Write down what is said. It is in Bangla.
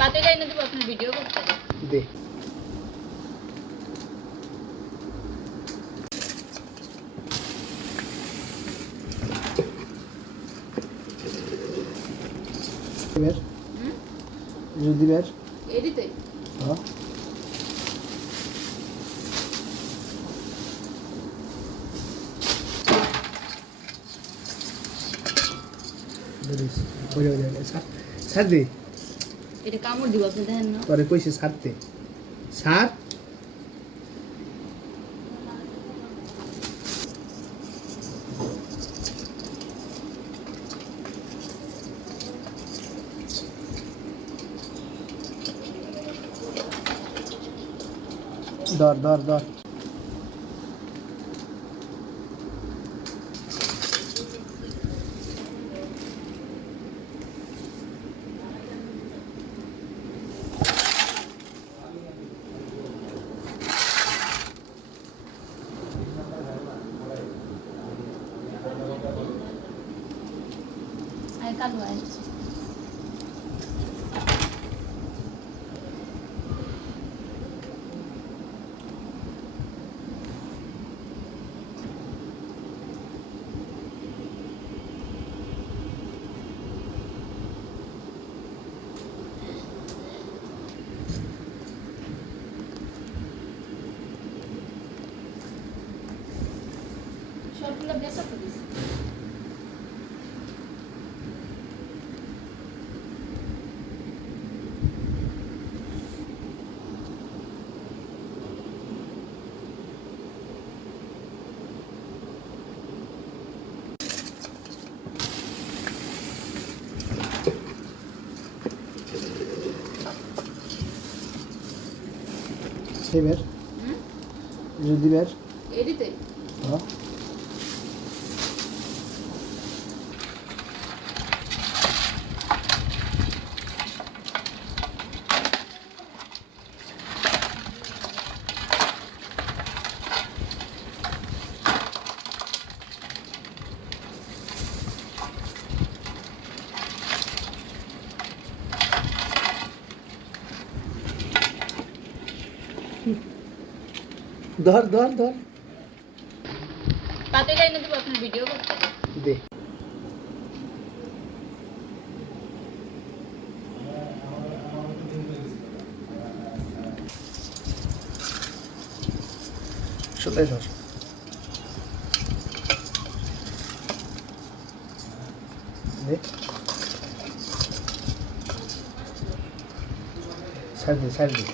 পাতিটা এনে দেবো, আপনার ভিডিও করতে দে। যদি বের এডিতে হ্যাঁ ছাড় দে। এটা কামড় দিব, আপনি দেখেন না। পরে কইছে ছাড়তে, ছাড়। ধর ধর ধর। আয় কালো আয়। সবগুলো বেচা করিস। বের যদি বের এডিতে হ্যাঁ ধর ধর ধর। পাতিটা এনে দেবো, আপনার ভিডিও করতে দে। সোতাই ধর। দে। ছাড় দে ছাড় দে।